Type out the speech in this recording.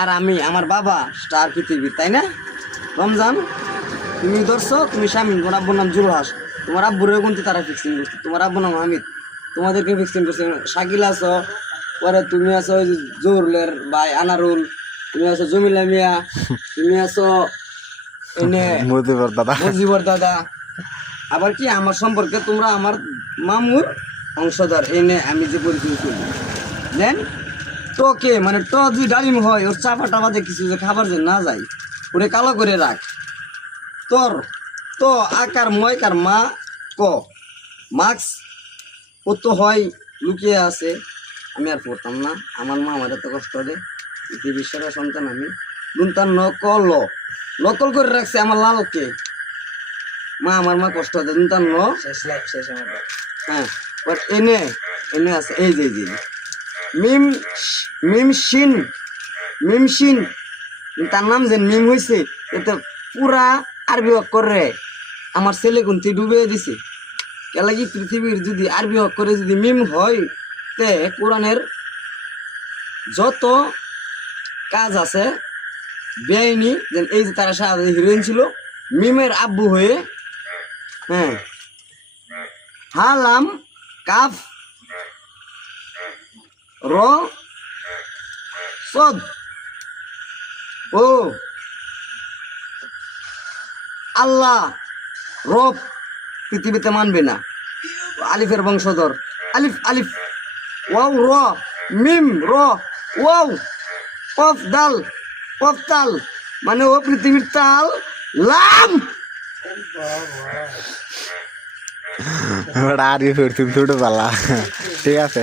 আর আমি আমার বাবা স্টার পৃথিবীর, তাই না? রমজান তুমি ধরছো, তুমি শামিন, তোমার আব্বুর নাম জুলহাস, তোমার আব্বুরেও কিন্তু তারা ফিক্সিং করছে, তোমার আব্বুর নাম হামিদ, তোমাদেরকে ফিক্সিং করছে। শাকিল আছো, পরে তুমি আছো ওই যে জহুরুলের ভাই আনারুল, তুমি আছো জমিলা মিয়া, তুমি আছো এনে মুজিবর দাদা। আবার কি আমার সম্পর্কে তোমরা আমার মামুর অংশধর, এনে আমি যে পরিচয় করি দেন টকে, মানে ট যদি ডালিম হয় ওর চাপা টাপাতে কিছু যে খাবার যে না যায় ওরে কালো করে রাখ। তোর তো আকার ময়কার মা ক মাস্ক ও তো হয় লুকিয়ে আছে, আমি আর পড়তাম না। আমার মা আমার এত কষ্ট করে, পৃথিবীর সেরা সন্তান আমি। দুনতার নকল নকল করে রাখছে আমার লালকে, মা আমার মা কষ্ট হতে দুনতার ন শেষ আমার। হ্যাঁ, বাট এনে এনে আছে এই যে মিম মিমশিন মিমশিন, তার নাম যে মিম হয়েছে এতে পুরা আরবি অক্ষরে আমার ছেলে কুন্তি ডুবে দিছে। কেলাগি পৃথিবীর যদি আরবি অক্ষরে যদি মিম হয় তে কোরআনের যত কাজ আছে বেআইনি, যেন এই যে তারা সাথে হিরোইন ছিল মিমের আব্বু হয়ে, হ্যাঁ হালাম কাফ র সদ ও আল্লাহ রব পৃথিবীতে মানবে না। আলিফের বংশধর, আলিফ আলিফ ওয়াও র মিম র ওয়াও কফ দাল কফ তাল, মানে ও পৃথিবীর তাল লাম। আর ফিরতে পালা ঠিক আছে।